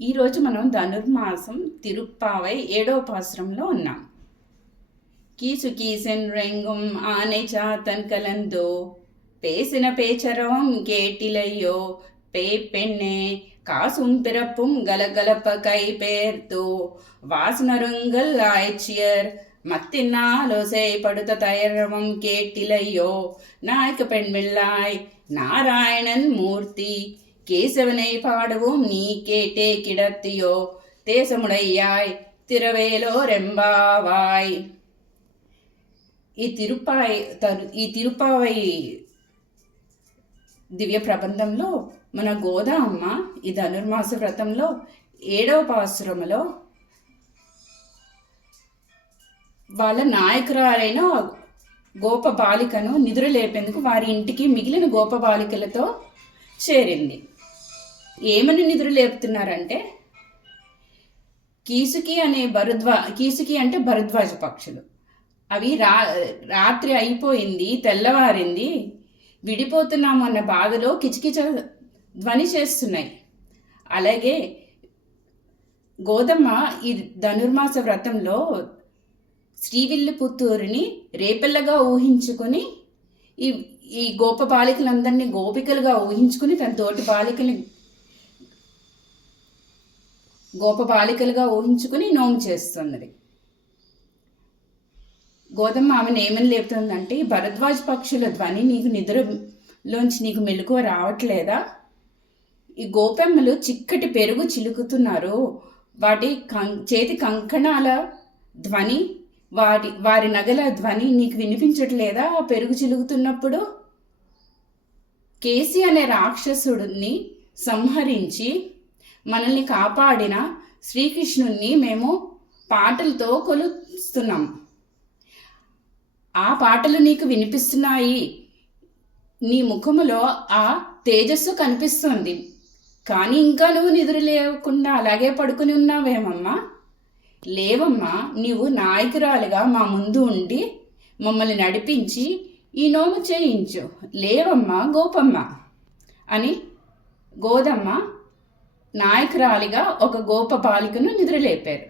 ఈరోజు మనం ధనుర్మాసం తిరుప్పావై 7వ పాసురంలో ఉన్నాం. కీసు కీసెన్ రెంగుం ఆనె చాతన్ కలందో பேசின பேச்சரவம் கேட்டிலையோ பெண்ணே காசும் பிறப்பும் கலகலப்ப கை பேர்த்தோ வாசனருங்கள் ஆய்ச்சியர் மத்தினாலோசை படுத்த தயரவம் கேட்டிலையோ நாய்க்கு பெண் பிள்ளாய் நாராயணன் மூர்த்தி கேசவனை பாடவும் நீ கேட்டே கிடத்தியோ தேசமுடையாய் తిరవేలో రెంబావాయ్. ఈ తిరుపావై దివ్య ప్రబంధంలో మన గోదా అమ్మ ఈ ధనుర్మాస వ్రతంలో 7వ పాసురములో వాళ్ళ నాయకురాలైన గోప బాలికను నిద్రలేపేందుకు వారి ఇంటికి మిగిలిన గోప బాలికలతో చేరింది. ఏమని నిద్ర లేపుతున్నారంటే కీసుకి అంటే భరద్వాజ పక్షులు. అవి రాత్రి అయిపోయింది, తెల్లవారింది, విడిపోతున్నాము అన్న బాధలో కిచకిచ ధ్వని చేస్తున్నాయి. అలాగే గోదమ్మ ఈ ధనుర్మాస వ్రతంలో శ్రీవిల్లిపుత్తూరుని రేపెల్లగా ఊహించుకొని ఈ గోప బాలికలందరినీ గోపికలుగా ఊహించుకుని తన తోటి గోప బాలికలుగా ఊహించుకుని నోము చేస్తున్నది. గోదమ్మ ఆమెను ఏమని లేపుతుందంటే, భరద్వాజ పక్షుల ధ్వని నీకు నిద్రలోంచి నీకు మెలకువ రావట్లేదా? ఈ గోపెమ్మలు చిక్కటి పెరుగు చిలుకుతున్నారు, వాటి చేతి కంకణాల ధ్వని, వారి నగల ధ్వని నీకు వినిపించట్లేదా? ఆ పెరుగు చిలుకుతున్నప్పుడు కేసి అనే రాక్షసుడిని సంహరించి మనల్ని కాపాడిన శ్రీకృష్ణుణ్ణి మేము పాటలతో కొలుస్తున్నాం. ఆ పాటలు నీకు వినిపిస్తున్నాయి, నీ ముఖములో ఆ తేజస్సు కనిపిస్తుంది, కానీ ఇంకా నువ్వు నిద్ర లేకుండా అలాగే పడుకుని ఉన్నావేమమ్మా? లేవమ్మా, నీవు నాయకురాలుగా మా ముందు ఉండి మమ్మల్ని నడిపించి ఈ నోము చేయించు, లేవమ్మా గోపమ్మ అని గోదమ్మ నాయకురాలిగా ఒక గోప బాలికను నిద్రలేపారు.